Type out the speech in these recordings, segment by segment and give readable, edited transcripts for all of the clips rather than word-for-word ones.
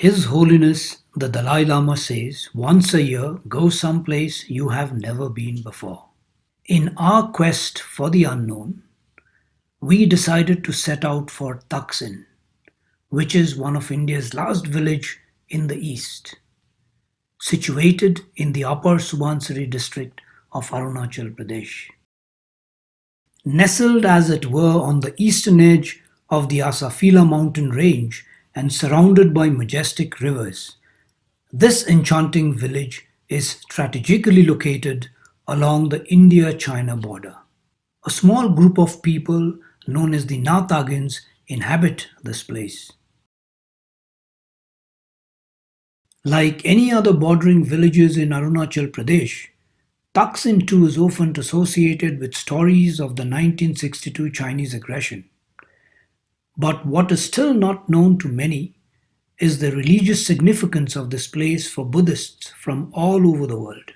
His Holiness the Dalai Lama says once a year go someplace you have never been before. In our quest for the unknown, we decided to set out for Taksing, which is one of India's last village in the east, situated in the upper Subansiri district of Arunachal Pradesh. Nestled as it were on the eastern edge of the Asafila mountain range and surrounded by majestic rivers, this enchanting village is strategically located along the India-China border. A small group of people known as the Natagins inhabit this place. Like any other bordering villages in Arunachal Pradesh, Taksin too is often associated with stories of the 1962 Chinese aggression. But what is still not known to many is the religious significance of this place for Buddhists from all over the world.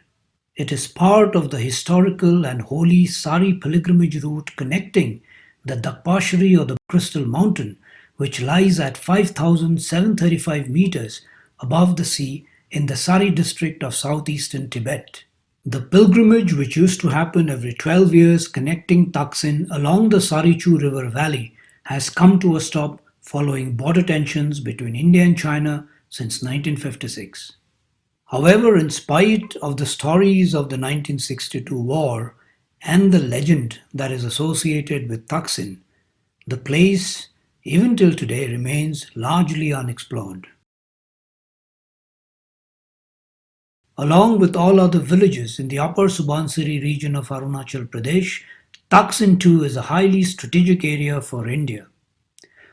It is part of the historical and holy Sari pilgrimage route connecting the Dakpashari or the Crystal Mountain, which lies at 5,735 meters above the sea in the Sari district of southeastern Tibet. The pilgrimage, which used to happen every 12 years connecting Taksin along the Sarichu River valley, has come to a stop following border tensions between India and China since 1956. However, in spite of the stories of the 1962 war and the legend that is associated with Taksin, the place, even till today, remains largely unexplored. Along with all other villages in the upper Subansiri region of Arunachal Pradesh, Taksin too is a highly strategic area for India.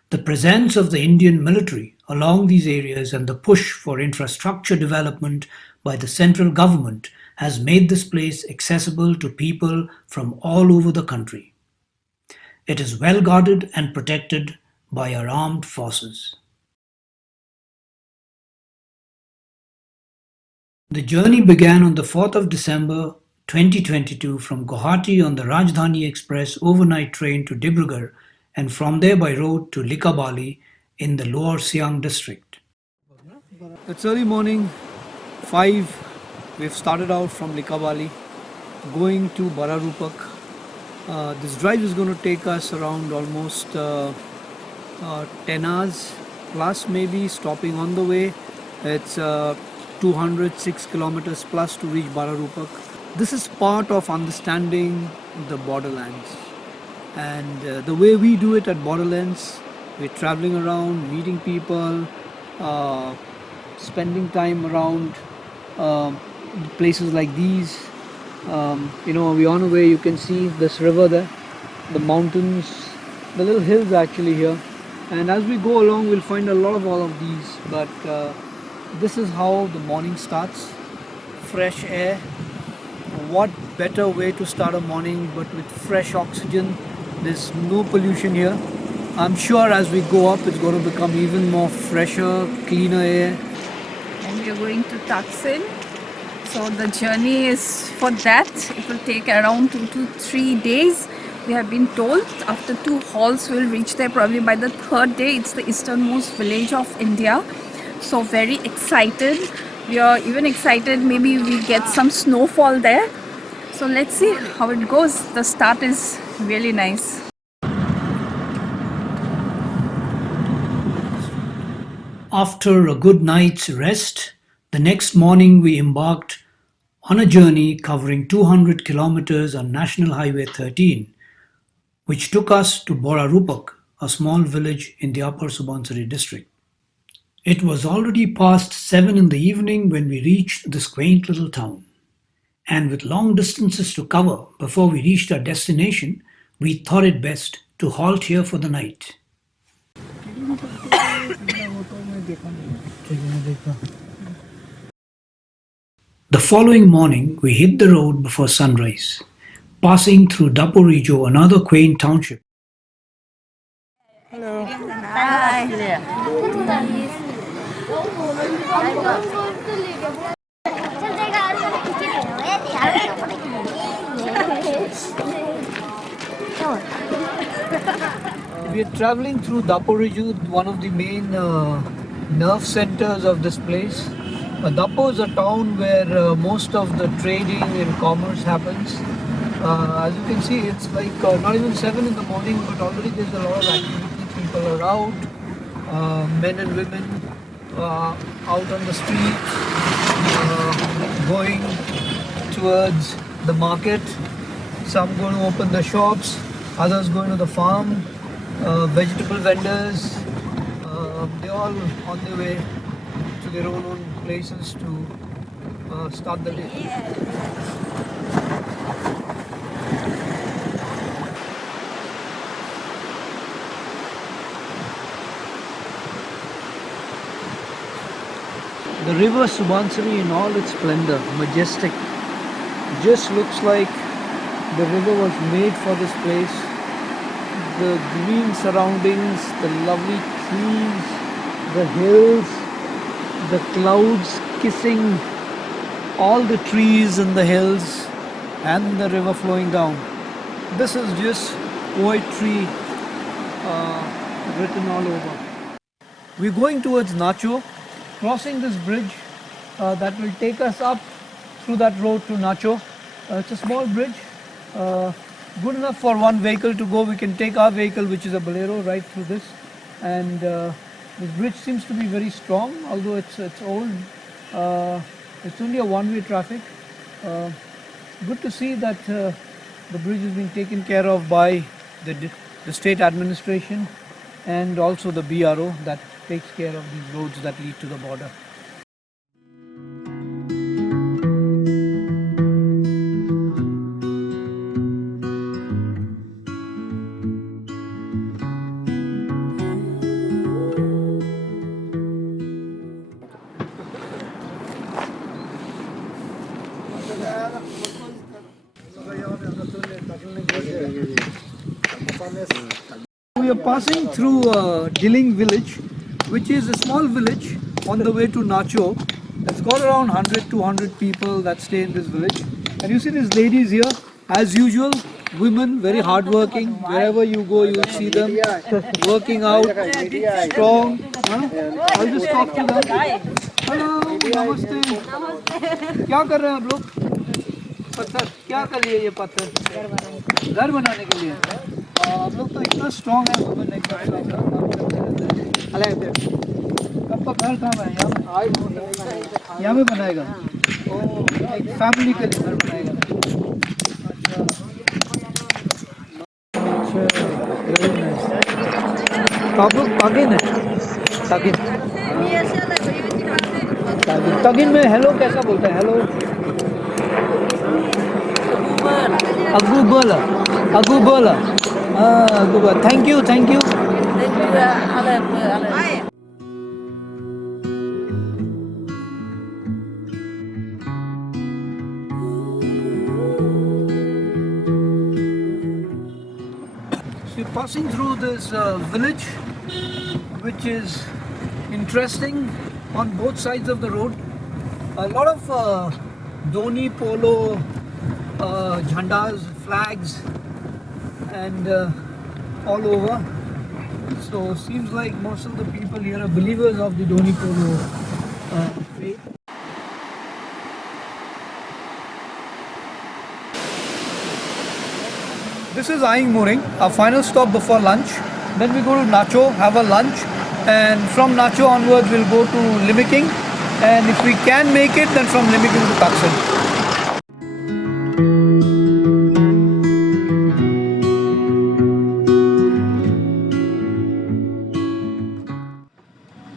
The presence of the Indian military along these areas and the push for infrastructure development by the central government has made this place accessible to people from all over the country. It is well guarded and protected by our armed forces. The journey began on the 4th of December 2022 from Guwahati on the Rajdhani Express overnight train to Dibrugarh and from there by road to Likabali in the Lower Siang district. It's early morning, 5. We've started out from Likabali going to Bararupak. This drive is going to take us around almost 10 hours plus, maybe stopping on the way. It's 206 kilometers plus to reach Bararupak. This is part of understanding the borderlands. And the way we do it at Borderlands, we're traveling around, meeting people, spending time around places like these. We're on the way, you can see this river there, the mountains, the little hills actually here. And as we go along, we'll find a lot of all of these. But this is how the morning starts. Fresh air. What better way to start a morning but with fresh oxygen. There's no pollution here. I'm sure as we go up, it's going to become even more fresher, cleaner air. And we're going to Taksing. So the journey is for that. It will take around 2 to 3 days. We have been told after 2 halts we'll reach there probably by the 3rd day. It's the easternmost village of India. So very excited. We are even excited maybe we get some snowfall there. So let's see how it goes. The start is really nice. After a good night's rest, the next morning we embarked on a journey covering 200 kilometers on National Highway 13, which took us to Borarupak, a small village in the upper Subansiri district. It was already past 7 in the evening when we reached this quaint little town. And with long distances to cover before we reached our destination, we thought it best to halt here for the night. The following morning, we hit the road before sunrise, passing through Daporijo, another quaint township. Hello. Hi. We are traveling through Daporiju, one of the main nerve centers of this place. Dapo is a town where most of the trading and commerce happens. As you can see, it's like not even 7 in the morning, but already there's a lot of activity. People are out, men and women out on the street, going towards the market. Some going to open the shops, others going to the farm, vegetable vendors. They're all on their way to their own places to start the day. The river Subansiri in all its splendor, majestic, just looks like the river was made for this place. The green surroundings, the lovely trees, the hills, the clouds kissing all the trees and the hills and the river flowing down. This is just poetry written all over. We're going towards Nacho, crossing this bridge that will take us up through that road to Nacho. It's a small bridge, good enough for one vehicle to go. We can take our vehicle, which is a Bolero, right through this. And this bridge seems to be very strong, although it's old. It's only a one-way traffic. Good to see that the bridge is being taken care of by the state administration and also the BRO that takes care of these roads that lead to the border. We are passing through Diling village, which is a small village on the way to Nacho. It's got around 100-200 people that stay in this village. And you see these ladies here, as usual, women, very hardworking. Wherever you go, you will see them working out, strong. Huh? I'll just talk to them. Hello, namaste. क्या कर रहे हैं आप लोग? पत्थर क्या कर लिए ये पत्थर? घर बनाने के लिए। आप लोग तो इतना स्ट्रॉन्ग है वुमेन कब का घर कहाँ है? यहाँ में बनाएगा। ओ एक फैमिली के लिए घर बनाएगा। तो आप लोग तागिन है? तागिन तागिन में हेलो कैसा बोलते हैं? हेलो अगूबला अगूबला अगूबला thank you So you're passing through this village, which is interesting on both sides of the road. A lot of Doni polo jhandas, flags, and all over. So seems like most of the people here are believers of the Doni polo faith. This is Aing Mooring, our final stop before lunch. Then we go to Nacho, have a lunch, and from Nacho onwards we'll go to Limiking, and if we can make it, then from Limiking to Taksing.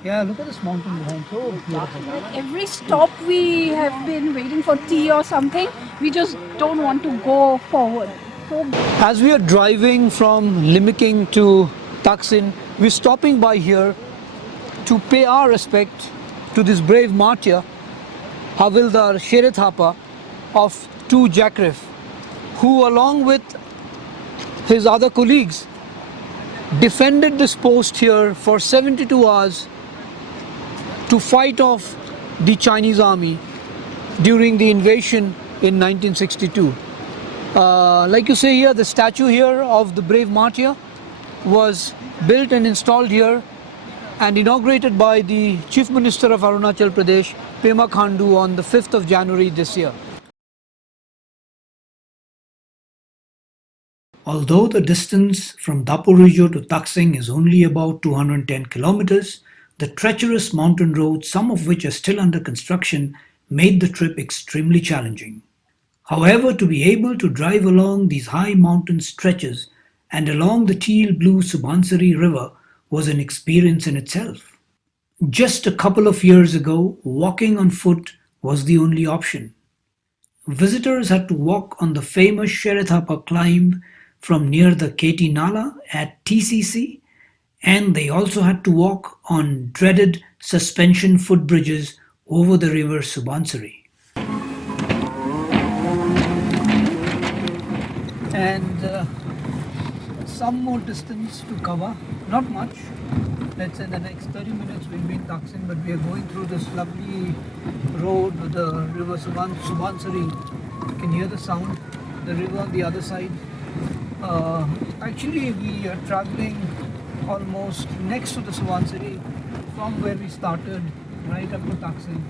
Yeah, look at this mountain behind, so beautiful. At every stop we have been waiting for tea or something. We just don't want to go forward. So as we are driving from Limiking to Taksing, we're stopping by here to pay our respect to this brave martyr, Havildar Sher Thapa of 2 Jacriff, who along with his other colleagues defended this post here for 72 hours to fight off the Chinese army during the invasion in 1962. Like you say here, the statue here of the brave martyr was built and installed here and inaugurated by the Chief Minister of Arunachal Pradesh, Pema Khandu, on the 5th of January this year. Although the distance from Daporijo to Taksing is only about 210 kilometers, the treacherous mountain roads, some of which are still under construction, made the trip extremely challenging. However, to be able to drive along these high mountain stretches and along the teal blue Subansiri River was an experience in itself. Just a couple of years ago, walking on foot was the only option. Visitors had to walk on the famous Sherethapa climb from near the KT Nala at TCC, and they also had to walk on dreaded suspension footbridges over the river Subansiri. And some more distance to cover, not much. Let's say in the next 30 minutes we'll be in Taksing, but we are going through this lovely road with the river Subansiri. You can hear the sound, the river on the other side. Actually, we are traveling almost next to the Subansiri from where we started right up to Taksing.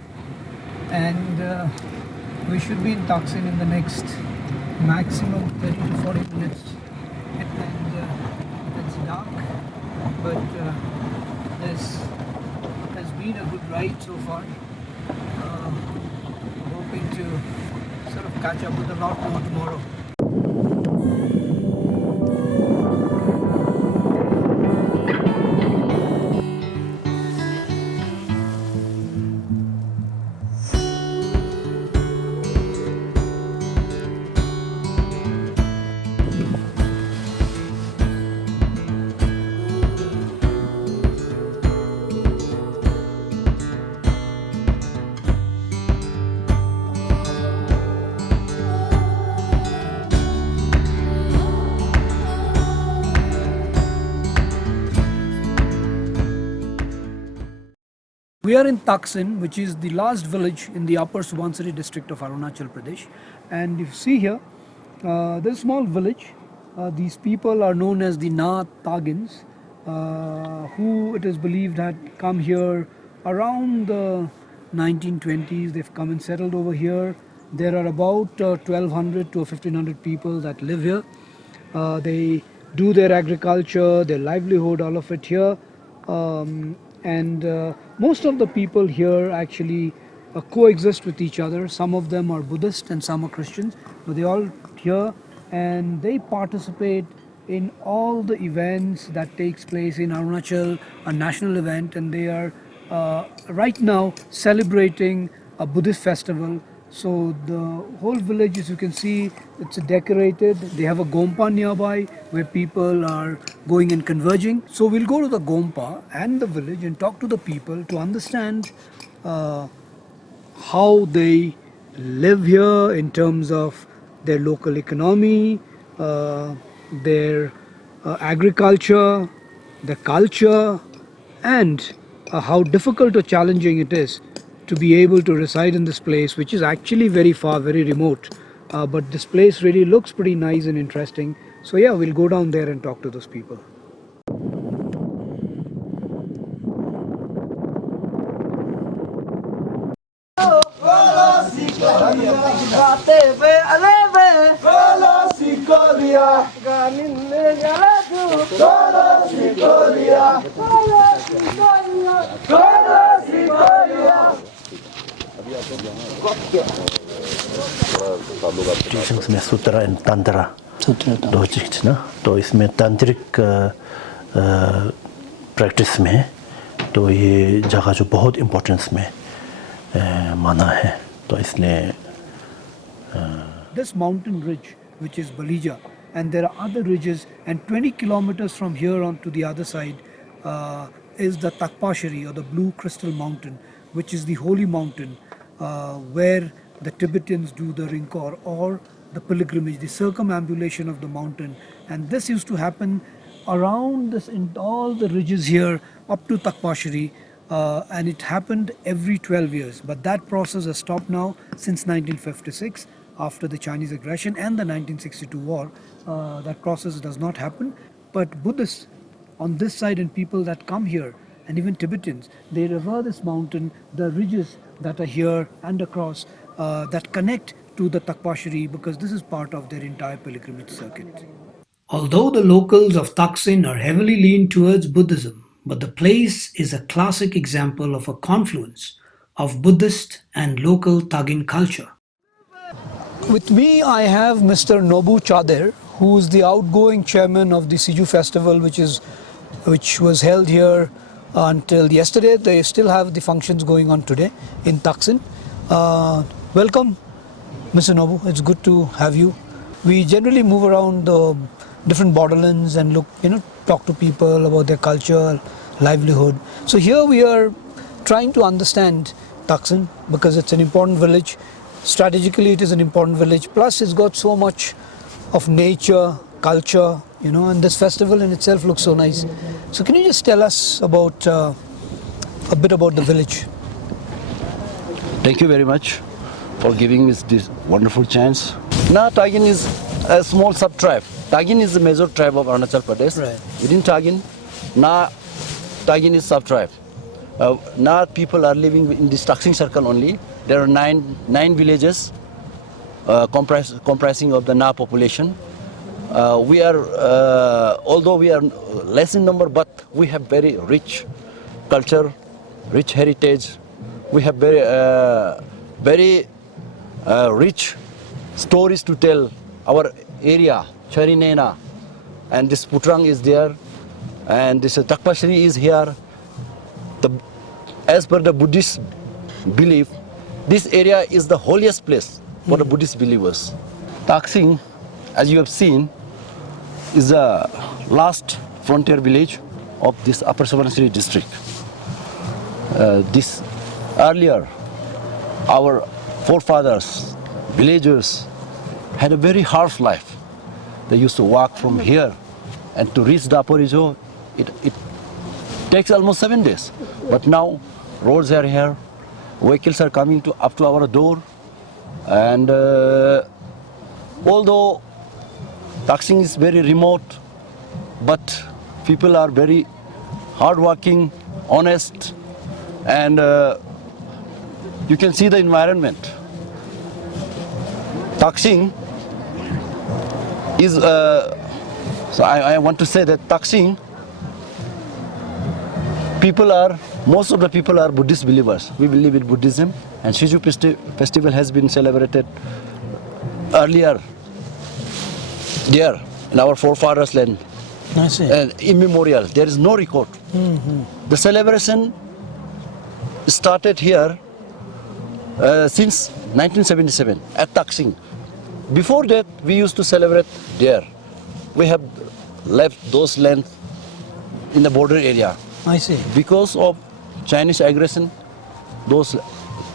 And we should be in Taksing in the next maximum 30 to 40 minutes. And it's dark, but this has been a good ride so far. Hoping to sort of catch up with a lot more tomorrow. We are in Taksing, which is the last village in the upper Subansiri district of Arunachal Pradesh. And you see here, this small village, these people are known as the Na Tagins, who it is believed had come here around the 1920s. They've come and settled over here. There are about 1200 to 1500 people that live here. They do their agriculture, their livelihood, all of it here. And most of the people here actually coexist with each other. Some of them are Buddhist and some are Christians, but they all here, and they participate in all the events that takes place in Arunachal, a national event, and they are right now celebrating a Buddhist festival. So the whole village, as you can see, it's decorated. They have a Gompa nearby where people are going and converging. So we'll go to the Gompa and the village and talk to the people to understand how they live here in terms of their local economy, their agriculture, their culture, and how difficult or challenging it is to be able to reside in this place, which is actually very far, very remote. But this place really looks pretty nice and interesting. So yeah, we'll go down there and talk to those people. इसमें सूत्र and तंत्र दो चीज ना तो इसमें तांत्रिक practice में तो ये जगह जो बहुत इम्पोर्टेंस में माना है तो इसने This mountain ridge, which is Balija, and there are other ridges, and 20 kilometers from here on to the other side is the Takpashari, or the Blue Crystal Mountain, which is the holy mountain where the Tibetans do the Ringkor, or the pilgrimage, the circumambulation of the mountain. And this used to happen around this in all the ridges here up to Takpashari, and it happened every 12 years. But that process has stopped now since 1956 after the Chinese aggression and the 1962 war. That process does not happen. But Buddhists on this side and people that come here and even Tibetans, they revere this mountain, the ridges that are here and across that connect to the Takpashri, because this is part of their entire pilgrimage circuit. Although the locals of Taksin are heavily leaned towards Buddhism, but the place is a classic example of a confluence of Buddhist and local Tagin culture. With me, I have Mr. Nobu Chader, who is the outgoing chairman of the Siju festival, which was held here until yesterday. They still have the functions going on today in Taksin. Welcome, Mr. Nobu. It's good to have you. We generally move around the different borderlands and talk to people about their culture, livelihood. So here we are trying to understand Taksin because it's an important village. Strategically, it is an important village. Plus, it's got so much of nature, culture, and this festival in itself looks so nice. So can you just tell us about a bit about the village? Thank you very much for giving us this wonderful chance. Now Tagin is a small sub-tribe. Tagin is the major tribe of Arunachal Pradesh. Right. Within Tagin, now Tagin is sub-tribe. Now people are living in this Taksing circle only. There are nine villages comprising of the Na population. We are, although we are less in number, but we have very rich culture, rich heritage. We have very rich stories to tell. Our area, Charinena, and this Putrang is there, and this Takpashri is here. As per the Buddhist belief, this area is the holiest place for the Buddhist believers. Taksing, as you have seen, is the last frontier village of this Upper Suvarnasri district. This earlier, our forefathers, villagers, had a very harsh life. They used to walk from here and to reach Daporizo, it takes almost 7 days. But now roads are here, vehicles are coming up to our door, and although Taksing is very remote, but people are very hardworking, honest, and you can see the environment. Taksing is, so I want to say that Taksing, most of the people are Buddhist believers. We believe in Buddhism, and Shiju festival has been celebrated earlier there in our forefathers' land. I see. Immemorial. There is no record. The celebration started here since 1977 at Taksing. Before that, we used to celebrate there. We have left those lands in the border area. I see. Because of Chinese aggression,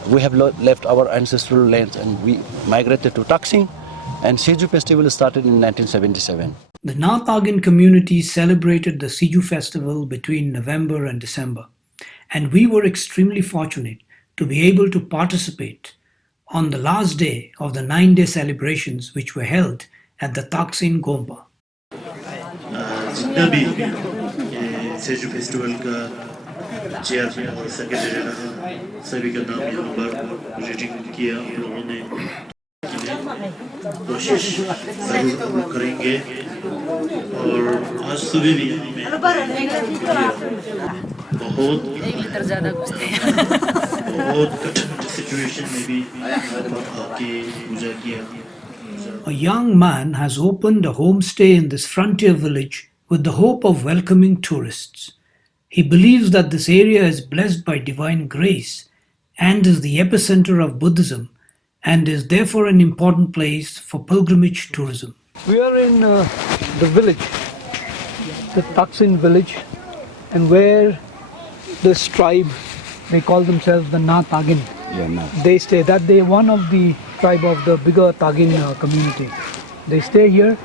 we have left our ancestral lands and we migrated to Taksing, and Siju festival started in 1977. The Na Tagin community celebrated the Siju festival between November and December, and we were extremely fortunate to be able to participate on the last day of the 9-day celebrations which were held at the Taksin Gompa. जितना भी ये सेजू festival का chairman और secretary रहा सभी का नाम यहाँ पर रेटिंग किया आप लोगों ने कोशिश जरूर करेंगे और आज सुबह भी हमें बहुत कठिन सिचुएशन में भी आके पूजा किया. A young man has opened a homestay in this frontier village with the hope of welcoming tourists. He believes that this area is blessed by divine grace and is the epicenter of Buddhism and is therefore an important place for pilgrimage tourism. We are in the village, the Taksin village, and where this tribe, they call themselves the Na Tagin. Yeah, no. They stay. They one of the tribe of the bigger Tagin community. They stay here.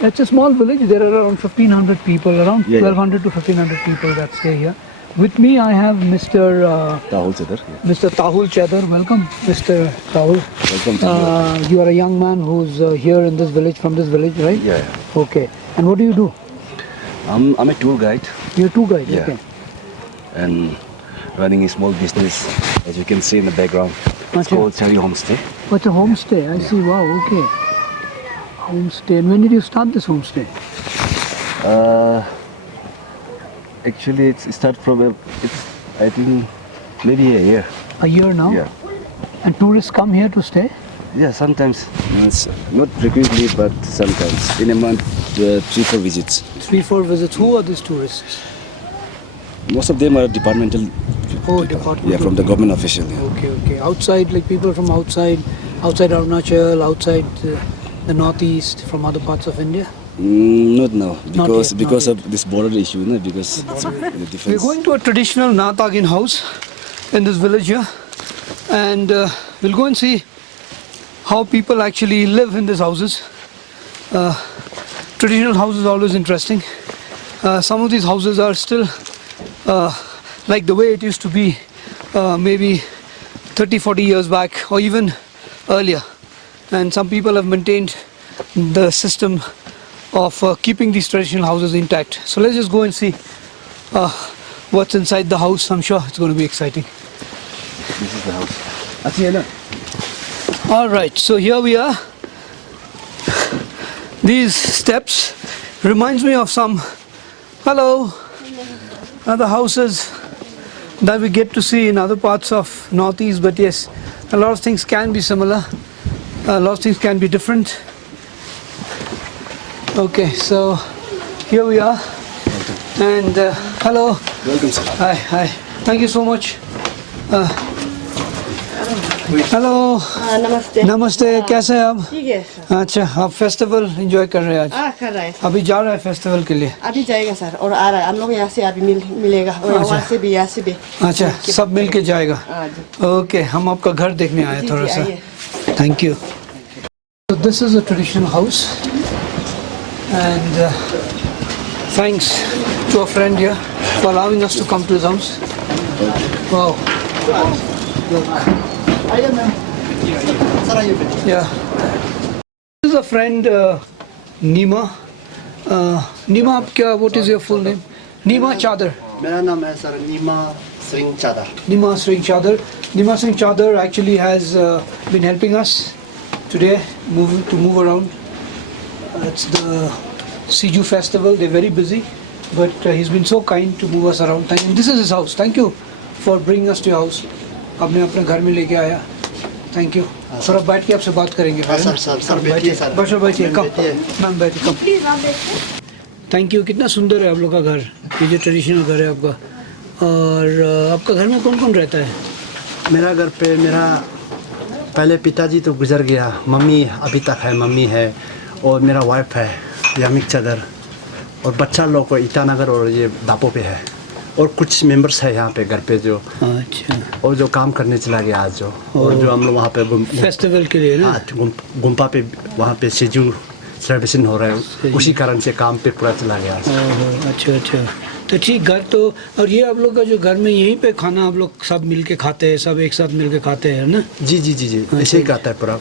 It's a small village. There are around 1,500 people, around 1,200 to 1,500 people that stay here. With me, I have Mr. Tahul Chedar. Mr. Tahul Chedar. Welcome, Mr. Tahul. Welcome to you are a young man who's here in this village, from this village, right? Yeah. Okay. And what do you do? I'm a tour guide. You're a tour guide. Yeah. Okay. and running a small business, as you can see in the background. It's Okay. called Cherry Homestay. What's a homestay? I see. Wow. Okay. Homestay. And when did you start this homestay? Actually, it's start from I think maybe a year. A year now. Yeah. And tourists come here to stay. Yeah, sometimes. It's not frequently, but sometimes. In a month, 3-4 visits. 3-4 visits. Who are these tourists? Most of them are departmental. Oh, department. Yeah, from the government official. Yeah. Okay, okay. Outside, like people from outside Arunachal, outside the northeast, from other parts of India. Not now, because yet, because not of this border issue, no? Because the We're defense. going to a traditional Natagin house in this village here, and we'll go and see how people actually live in these houses. Traditional houses are always interesting. Some of these houses are still like the way it used to be maybe 30-40 years back or even earlier, and some people have maintained the system of keeping these traditional houses intact. So let's just go and see what's inside the house. I'm sure it's going to be exciting. This is the house. All right, so here we are. These steps reminds me of some other houses that we get to see in other parts of Northeast. But yes, a lot of things can be similar. A lot of things can be different. Okay, so here we are. And hello. Welcome, sir. Hi, hi. Thank you so much. Hello नमस्ते नमस्ते कैसे हैं आप ठीक है sir अच्छा आप festival enjoy कर रहे हैं आज कर रहा है अभी जा रहा है फेस्टिवल के लिए अभी जाएगा सर और आ रहा है हम लोग यहाँ से अभी मिलेगा और वहाँ से भी यहाँ से भी अच्छा सब मिल के जाएगा हाँ जी ओके हम आपका घर देखने आए जी, थोड़ा जी, सा आइए। Thank you this is a traditional house and thanks to a friend here for allowing us to come to his house wow Yeah. This is a friend, Nima. Nima, आप क्या? What is your full name? Nima Chadar. मेरा नाम है sir नीमा सिंह चादर Nima Singh Chadar. Nima Singh Chadar actually has been helping us today to move around. It's the Siju festival. They're very busy, but he's been so kind to move us around. And this is his house. Thank you for bringing us to your house. आपने अपने घर में लेके आया. Thank you. Sir अब बैठ के आपसे बात करेंगे. सर बैठिए सर बैठिए कम मैम बैठिए कम. Thank you. कितना सुंदर है आप लोग का घर. ये जो ट्रेडिशनल घर है आपका. और आपका घर में कौन कौन रहता है? मेरा घर पे मेरा पहले पिताजी तो गुजर गया मम्मी अभी तक है मम्मी है और मेरा वाइफ है यामिक चादर और बच्चा लोग को ईटानगर और ये दापो पे है और कुछ मेंबर्स है यहाँ पे घर पे जो अच्छा और जो काम करने चला गया आज जो और जो हम लोग वहाँ पे फेस्टिवल के लिए ना. गुम्पा पे वहाँ पे सिजू सेलिब्रेशन हो रहा है उसी कारण से काम पे पूरा चला गया आज। ओहो, अच्छा अच्छा. तो ठीक घर तो और ये आप लोग का जो घर में यहीं पे खाना आप लोग सब मिल के खाते हैं सब एक साथ मिल के खाते हैं ना. जी जी जी जी ऐसे ही कहता है पूरा.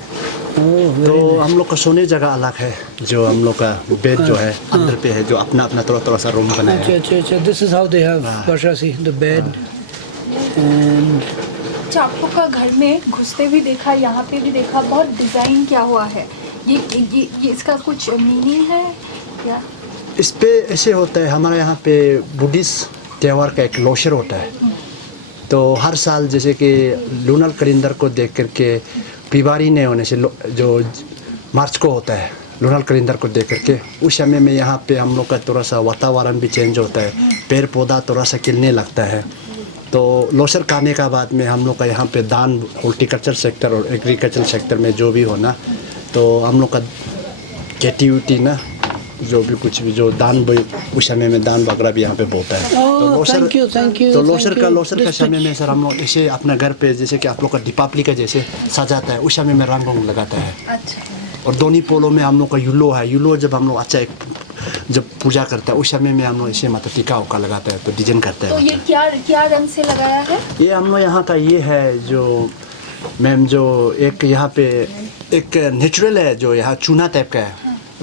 तो हम लोग का सोने जगह अलग है जो हम लोग का बेड जो है अंदर पे है जो अपना अपना थोड़ा थोड़ा सा रूम बनाया अच्छा है. अच्छा अच्छा. This is how they have Varsha see the bed and चापू का घर में घुसते भी देखा यहाँ पे भी देखा बहुत डिजाइन क्या हुआ है ये इसका कुछ मीनिंग है या इस पे ऐसे होता है हमारे यहाँ पे बुद्धिस्ट त्यौहार का एक लोशर होता है तो हर साल जैसे कि लूनर कैलेंडर को देख करके पिवारी ने होने से जो मार्च को होता है लूनर कैलेंडर को देख करके उस समय में यहाँ पे हम लोग का थोड़ा सा वातावरण भी चेंज होता है पेड़ पौधा थोड़ा सा खिलने लगता है तो लोशर खाने का बाद में हम लोग का यहाँ पे दान हॉर्टिकल्चर सेक्टर और एग्रीकल्चर सेक्टर में जो भी होना तो हम लोग का खेती उटी ना जो भी कुछ भी जो दान उस समय में दान वगैरह भी यहाँ पे बोलता है तो लोशर का समय में सर हम लोग इसे अपना घर पे जैसे कि आप लोग का दीपावली का जैसे सजाता है उस समय में रंग लगाता है. अच्छा. और दोनी पोलो में हम लोग का यूलो है यूलो जब हम लोग अच्छा एक जब पूजा करता है उस समय में हम लोग इसे मतलब टीका उका लगाता है तो डिजाइन करता है. तो ये क्या रंग से लगाया है? ये हम लोग यहाँ का ये है जो मैम जो एक यहाँ पे एक नेचुरल है जो यहाँ चूना टाइप का है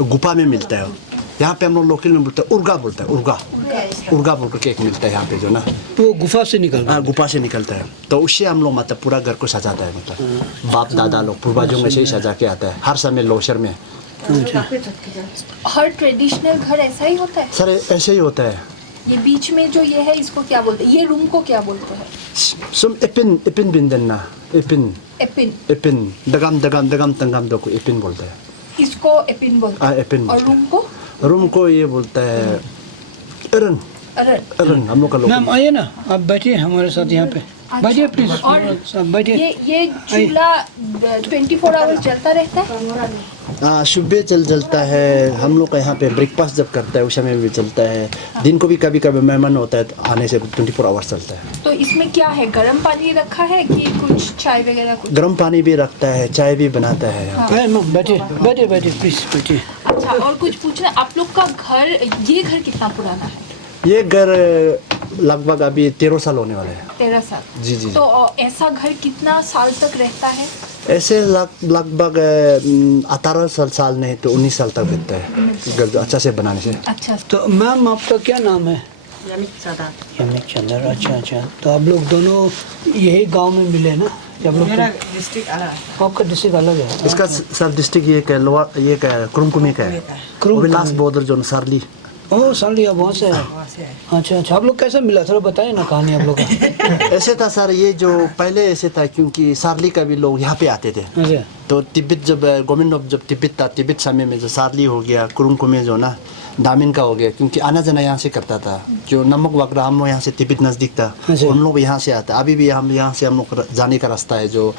गुफा में मिलता है यहाँ पे हम लोग लोकल में बोलते हैं उर्गा बोलते हैं, उर्गा बोल के एक मिलता है यहाँ पे जो ना, तो गुफा से निकलता है। गुफा से निकलता है। तो उससे हम लोग मतलब पूरा घर को सजाता है, मतलब बाप दादा लोग पूर्वजों में से ही सजा के आता है हर समय लोशर में। हर ट्रेडिशनल घर ऐसा ही होता है सर ऐसे ही होता है। ये बीच में जो ये है इसको क्या बोलते हैं, ये रूम को क्या बोलते हैं? Som ipin बिंदन ना, ipin दगम तंगम दो को ipin बोलता है। इसको एपिन बोलते हैं। ipin और रूम को ये बोलता है अरन। हम लोग का लोग। मैम आइए ना, आप बैठिए हमारे साथ यहाँ पे, बैठिए प्लीज। और बैठिए। ये चूल्हा 24 आवर चलता रहता है? सुबह चलता है। हम लोग का यहाँ पे ब्रेकफास्ट जब करता है उस समय भी चलता है। दिन को भी कभी कभी मेहमान होता है तो आने से 24 आवर्स चलता है। तो इसमें क्या है, गर्म पानी रखा है कि कुछ चाय वगैरह कुछ? गर्म पानी भी रखता है, चाय भी बनाता है। हाँ। बैठिए प्लीज बैठिए। अच्छा, और कुछ पूछना, आप लोग का घर, ये घर कितना पुराना है? ये घर लगभग अभी 13 साल होने वाले हैं। 13 साल? जी। तो ऐसा घर कितना साल तक रहता है? ऐसे लगभग 18 साल नहीं तो 19 साल तक रहता है घर अच्छा से बनाने से। अच्छा। तो मैम आपका क्या नाम है? यमिक चंदर। अच्छा। तो आप लोग दोनों यही गांव में मिले ना? जब लोग डिस्ट्रिक्ट अलग, आपका डिस्ट्रिक्ट अलग है? इसका सब डिस्ट्रिक्ट ये का लोअर, ये का कुरुमकुमी का है। लास्ट बॉर्डर जो सारली। ओह सारली, आप वहाँ से है? अच्छा। आप लोग कैसे मिला, थोड़ा बताइए ना कहानी आप लोग का। ऐसे था सर, ये जो पहले ऐसे था क्योंकि सारली का भी लोग यहाँ पे आते थे। अच्छा। तो तिब्बत जब गवर्नमेंट ऑफ जब तिब्बत था, तिब्बत समय में जो सारली हो गया, कुरुमकुमी जो ना दामिन का हो गया, क्योंकि आना जाना यहाँ से करता था। जो नमक वगैरह हम लोग यहाँ से तिब्बत नज़दीक था, हम लोग यहाँ से आता। अभी भी हम यहाँ से हम लोग जाने का रास्ता है, जो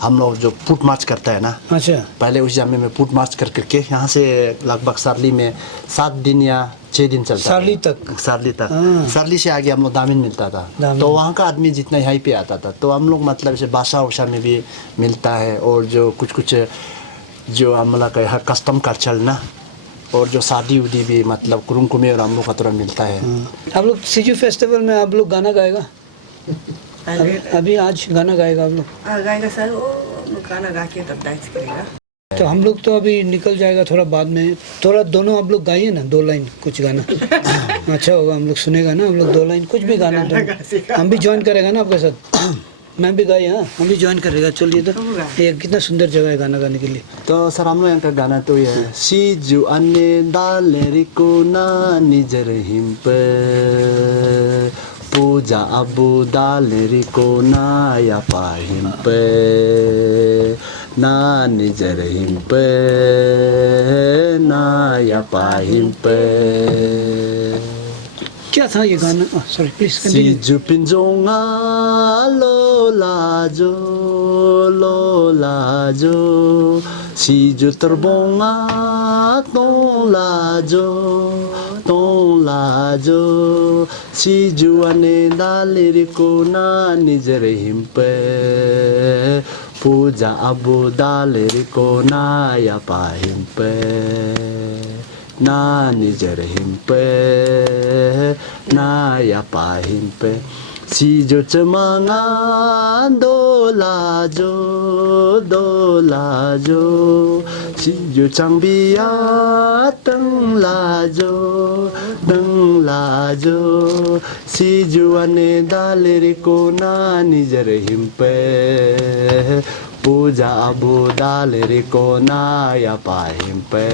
हम लोग जो फुट मार्च करता है ना। अच्छा। पहले उस जमाने में फुट मार्च करके यहाँ से लगभग सारली में 7 दिन या 6 दिन चलता। सारली तक। सारली से आगे हम लोग दामिन मिलता था। तो वहाँ का आदमी जितना यहाँ पे आता था, तो हम लोग मतलब जैसे बासा उषा में भी मिलता है, और जो कुछ जो हम लोग का यहाँ कस्टम कल्चर ना, और जो शादी उदी भी मतलब कुरुमकुमी और हम लोग का थोड़ा मिलता है। आप लोग सीजू फेस्टिवल में आप लोग गाना गाएगा? अभी आज गाना गाएगा आप लोग? गाएगा सर, वो गाना गा के तब डांस करेगा। तो हम लोग तो अभी निकल जाएगा थोड़ा बाद में, थोड़ा दोनों आप लोग गाइए ना 2 लाइन कुछ गाना। अच्छा होगा, हम लोग सुनेगा ना, हम लोग 2 लाइन कुछ भी गाना। हम भी ज्वाइन करेगा ना आपके साथ? मैं भी गाई, हाँ हम भी ज्वाइन करेगा। चलिए, तो ये कितना सुंदर जगह है गाना गाने के लिए। तो सर हम लोग यहाँ का गाना तो ये है, सीजू अन्ने दालेरी को ना निजर हिम्प पूजा अबू दालेरी को ना या पाहिम्प ना निजर हिम्प ना या पाहिम्प। क्या था ये गाना? Sorry please continue. सीजू पिंजोंगा लोला जो सीजू तरबोंगा तोला जो सीजू अने दालेरी को ना निजर हिम्पे पूजा अबू दालेरी को ना या पाहिम्पे ना निजर हिम्पे ना या पाहिम्पे सीजो चमांगा दोला जो सीजो चांबिया तंगला जो सीजो अने दालेरी को ना निजर हिम्पे पूजा अबू दालेरी को ना या पाहिम्पे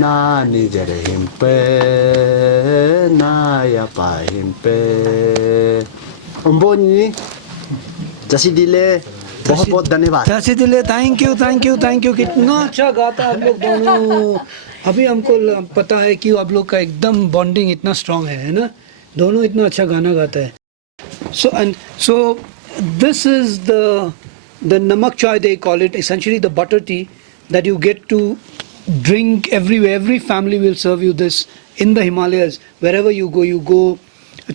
ना निजर हिम्पे ना या पाहिम्पे। उम्बोनी जैसी दिले बहुत धन्यवाद। जैसी दिले थैंक यू। कितना अच्छा गाता है आप लोग दोनों। अभी हमको पता है कि आप लोग का एकदम बॉन्डिंग इतना स्ट्रांग है ना, दोनों इतना अच्छा गाना गाता है। So this is the namak chai, they call it, essentially the butter tea that you get to drink everywhere. Every family will serve you this in the Himalayas. Wherever you go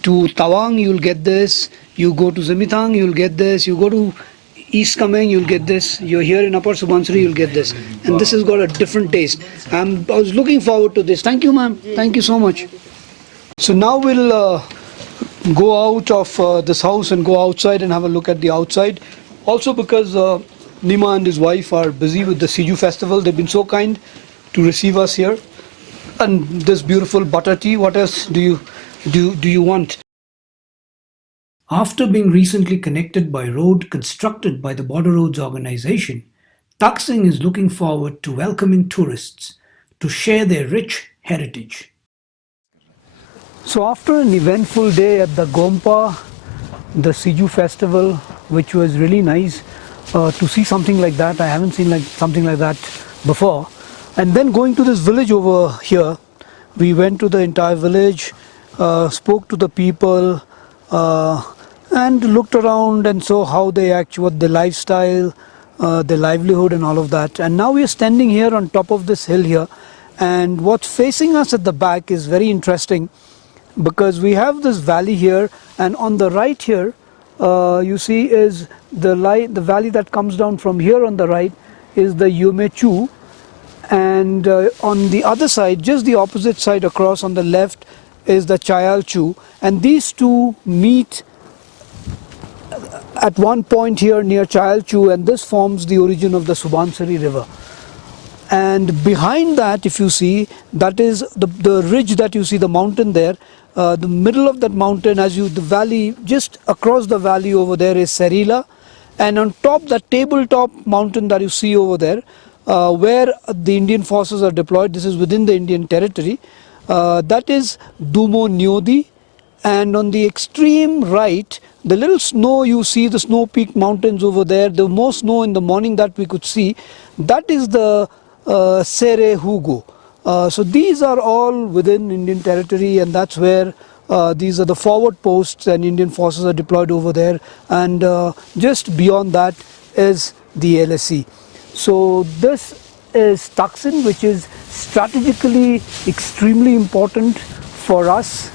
to Tawang, you'll get this. You go to Zimitang, you'll get this. You go to East Kameng, you'll get this. You're here in Upper Subansiri, you'll get this. And this has got a different taste. I was looking forward to this. Thank you, ma'am. Thank you so much. So now we'll go out of this house and go outside and have a look at the outside. Also because Nima and his wife are busy with the Siju festival. They've been so kind to receive us here. and this beautiful butter tea. What else do you want? After being recently connected by road constructed by the Border Roads Organization, Taksing is looking forward to welcoming tourists to share their rich heritage. So after an eventful day at the Gompa, the Siju festival, which was really nice to see something like that. I haven't seen something like that before. And then going to this village over here, we went to the entire village, spoke to the people, and looked around and saw how they act, what their lifestyle, their livelihood and all of that. And now we are standing here on top of this hill here, and what's facing us at the back is very interesting, because we have this valley here, and on the right here you see is the valley that comes down from here. On the right is the Yumechu, and on the other side, just the opposite side across on the left, is the Chayalchu, and these two meet at one point here near Chayalchu, and this forms the origin of the Subansari river. And behind that, if you see, that is the ridge that you see, the mountain there. The middle of that mountain, the valley, just across the valley over there is Serila, and on top, that tabletop mountain that you see over there, where the Indian forces are deployed, this is within the Indian territory, that is Dumo Nyodi, and on the extreme right, the little snow you see, the snow peak mountains over there, the more snow in the morning that we could see, that is the Sere Hugo. So these are all within Indian territory, and that's where these are the forward posts, and Indian forces are deployed over there, and just beyond that is the LSE. So this is Taksing, which is strategically extremely important for us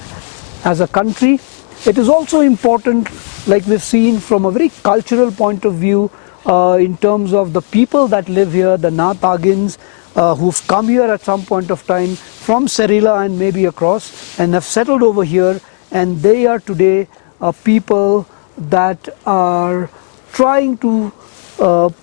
as a country. It is also important, like we've seen, from a very cultural point of view, in terms of the people that live here, the Na-Tagins, who've come here at some point of time from Serila and maybe across, and have settled over here, and they are today people that are trying to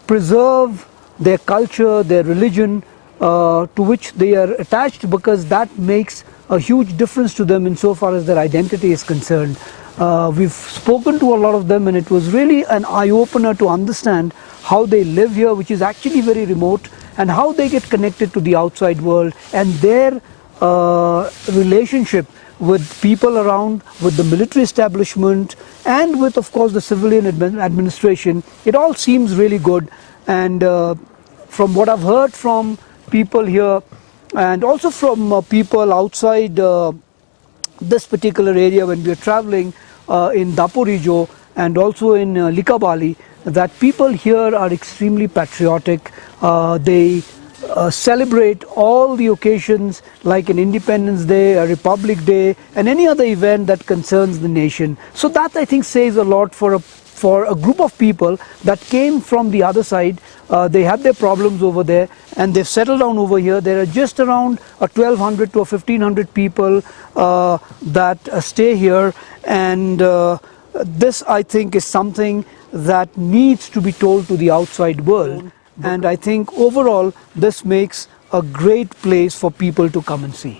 preserve their culture, their religion, to which they are attached, because that makes a huge difference to them insofar as their identity is concerned. We've spoken to a lot of them, and it was really an eye-opener to understand how they live here, which is actually very remote, and how they get connected to the outside world, and their relationship with people around, with the military establishment, and with, of course, the civilian administration. It all seems really good, and from what I've heard from people here, and also from people outside this particular area when we are traveling in Daporijo and also in Likabali, that people here are extremely patriotic. They celebrate all the occasions like an Independence Day, a Republic Day, and any other event that concerns the nation. So that, I think, says a lot for a group of people that came from the other side. They had their problems over there, and they've settled down over here. There are just around 1,200 to 1,500 people that stay here, and this, I think, is something that needs to be told to the outside world. And I think overall this makes a great place for people to come and see.